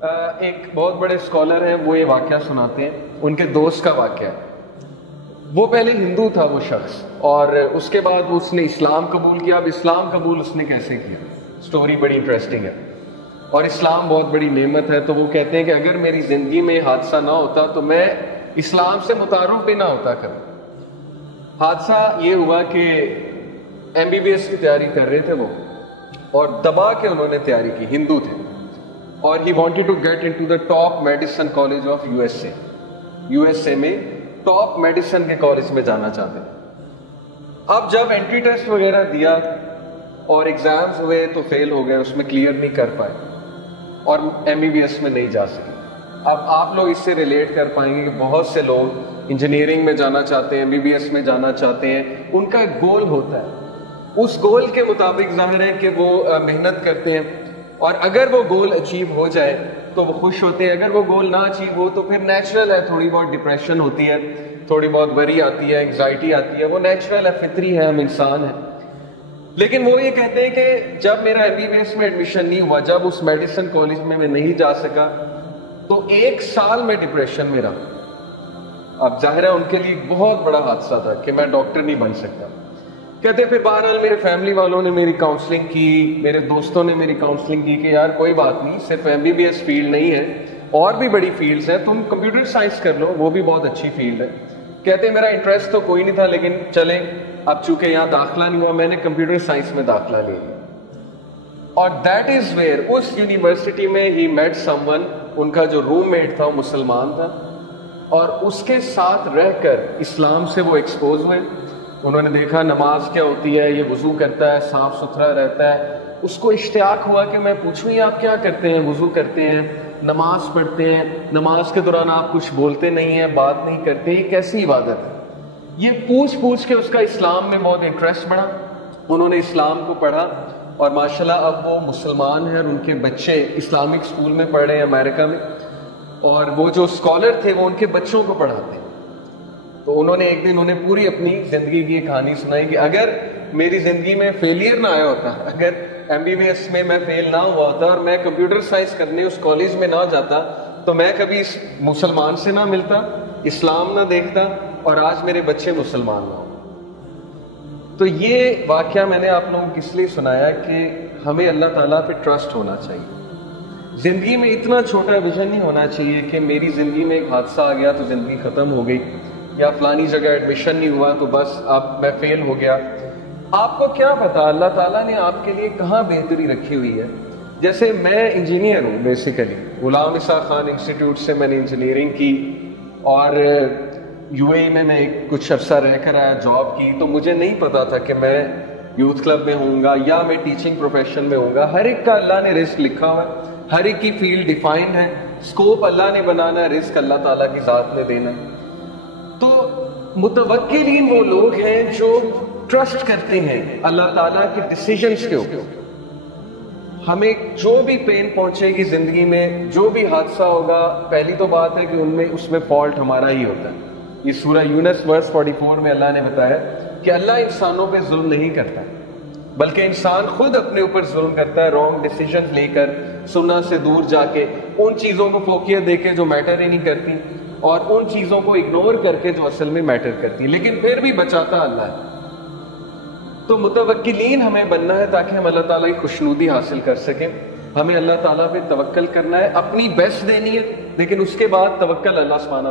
ایک بہت بڑے اسکالر ہیں، وہ یہ واقعہ سناتے ہیں، ان کے دوست کا واقعہ ہے۔ وہ پہلے ہندو تھا وہ شخص، اور اس کے بعد اس نے اسلام قبول کیا۔ اب اسلام قبول اس نے کیسے کیا؟ سٹوری بڑی انٹرسٹنگ ہے، اور اسلام بہت بڑی نعمت ہے۔ تو وہ کہتے ہیں کہ اگر میری زندگی میں حادثہ نہ ہوتا تو میں اسلام سے متعارف بھی نہ ہوتا کبھی۔ حادثہ یہ ہوا کہ MBBS کی تیاری کر رہے تھے وہ، اور دبا کے انہوں نے تیاری کی، ہندو تھے، اور he wanted to get into the top medicine college of USA میں ٹاپ میڈیسن کے کالج میں جانا چاہتے ہیں۔ اب جب انٹری ٹیسٹ وغیرہ دیا اور ایگزامز ہوئے تو فیل ہو گئے، اس میں کلیئر نہیں کر پائے اور MBBS میں نہیں جا سکے۔ اب آپ لوگ اس سے ریلیٹ کر پائیں گے کہ بہت سے لوگ انجینئرنگ میں جانا چاہتے ہیں، MBBS میں جانا چاہتے ہیں، ان کا ایک گول ہوتا ہے، اس گول کے مطابق ظاہر ہے کہ وہ محنت کرتے ہیں، اور اگر وہ گول اچیو ہو جائے تو وہ خوش ہوتے ہیں، اگر وہ گول نہ اچیو ہو تو پھر نیچرل ہے، تھوڑی بہت ڈپریشن ہوتی ہے، تھوڑی بہت وری آتی ہے، انگزائٹی آتی ہے، وہ نیچرل ہے، فطری ہے، ہم انسان ہیں۔ لیکن وہ یہ کہتے ہیں کہ جب میرا MBBS میں ایڈمیشن نہیں ہوا، جب اس میڈیسن کالج میں نہیں جا سکا، تو 1 سال میں ڈپریشن میں رہا۔ اب ظاہر ہے ان کے لیے بہت بڑا حادثہ تھا کہ میں ڈاکٹر نہیں بن سکتا۔ کہتے پھر بہرحال میرے فیملی والوں نے میری کاؤنسلنگ کی، میرے دوستوں نے میری کاؤنسلنگ کی کہ یار کوئی بات نہیں، صرف MBBS فیلڈ نہیں ہے، اور بھی بڑی فیلڈز ہیں، تم کمپیوٹر سائنس کر لو، وہ بھی بہت اچھی فیلڈ ہے۔ کہتے میرا انٹرسٹ تو کوئی نہیں تھا، لیکن چلیں اب چونکہ یہاں داخلہ نہیں ہوا، میں نے کمپیوٹر سائنس میں داخلہ لے لیا، اور دیٹ از ویئر اس یونیورسٹی میں ہی میٹ سم ون، ان کا جو روم میٹ تھا وہ مسلمان تھا، اور اس کے ساتھ رہ کر اسلام سے وہ ایکسپوز ہوئے۔ انہوں نے دیکھا نماز کیا ہوتی ہے، یہ وضو کرتا ہے، صاف ستھرا رہتا ہے۔ اس کو اشتیاق ہوا کہ میں پوچھوں یہ آپ کیا کرتے ہیں؟ وضو کرتے ہیں، نماز پڑھتے ہیں، نماز کے دوران آپ کچھ بولتے نہیں ہیں، بات نہیں کرتے، یہ کیسی عبادت ہے؟ یہ پوچھ کے اس کا اسلام میں بہت انٹرسٹ بڑھا۔ انہوں نے اسلام کو پڑھا، اور ماشاءاللہ اب وہ مسلمان ہیں، اور ان کے بچے اسلامک اسکول میں پڑھ رہے ہیں امریکہ میں، اور وہ جو اسکالر تھے وہ ان کے بچوں کو پڑھاتے ہیں۔ تو انہوں نے ایک دن انہیں پوری اپنی زندگی کی کہانی سنائی کہ اگر میری زندگی میں فیلئر نہ آیا ہوتا، اگر MBBS میں میں فیل نہ ہوا ہوتا اور میں کمپیوٹر سائنس کرنے اس کالج میں نہ جاتا، تو میں کبھی اس مسلمان سے نہ ملتا، اسلام نہ دیکھتا، اور آج میرے بچے مسلمان نہ ہوں۔ تو یہ واقعہ میں نے آپ لوگوں کو اس لیے سنایا کہ ہمیں اللہ تعالیٰ پہ ٹرسٹ ہونا چاہیے۔ زندگی میں اتنا چھوٹا ویژن نہیں ہونا چاہیے کہ میری زندگی میں ایک حادثہ آ گیا تو زندگی ختم ہو گئی، یا فلانی جگہ ایڈمیشن نہیں ہوا تو بس اب میں فیل ہو گیا۔ آپ کو کیا پتا اللہ تعالیٰ نے آپ کے لیے کہاں بہتری رکھی ہوئی ہے۔ جیسے میں انجینئر ہوں بیسیکلی، غلام اسحاق خان انسٹیٹیوٹ سے میں نے انجینئرنگ کی، اور UAE میں کچھ عرصہ رہ کر آیا، جاب کی، تو مجھے نہیں پتا تھا کہ میں یوتھ کلب میں ہوں گا یا میں ٹیچنگ پروفیشن میں ہوں گا۔ ہر ایک کا اللہ نے رزق لکھا ہوا ہے، ہر ایک کی فیلڈ ڈیفائنڈ ہے، اسکوپ اللہ نے بنانا ہے، رزق اللہ تعالیٰ کی ذات نے دینا ہے۔ تو متوکلین وہ لوگ ہیں جو ٹرسٹ کرتے ہیں اللہ تعالیٰ کے ڈیسیجنز کے اوپر۔ ہمیں جو بھی پین پہنچے گی زندگی میں، جو بھی حادثہ ہوگا، پہلی تو بات ہے کہ اس میں فالٹ ہمارا ہی ہوتا ہے۔ یہ سورہ یونس ورس 44 میں اللہ نے بتایا کہ اللہ انسانوں پہ ظلم نہیں کرتا، بلکہ انسان خود اپنے اوپر ظلم کرتا ہے، رانگ ڈیسیجن لے کر، سننا سے دور جا کے، ان چیزوں کو فوقیت دے کے جو میٹر ہی نہیں کرتی، اور ان چیزوں کو اگنور کر کے جو اصل میں میٹر کرتی، لیکن پھر بھی بچاتا اللہ ہے۔ تو متوکلین ہمیں بننا ہے تاکہ ہم اللہ تعالیٰ کی خوشنودی حاصل کر سکیں۔ ہمیں اللہ تعالیٰ پہ توکل کرنا ہے، اپنی بیسٹ دینی ہے، لیکن اس کے بعد توکل اللہ سبحانہ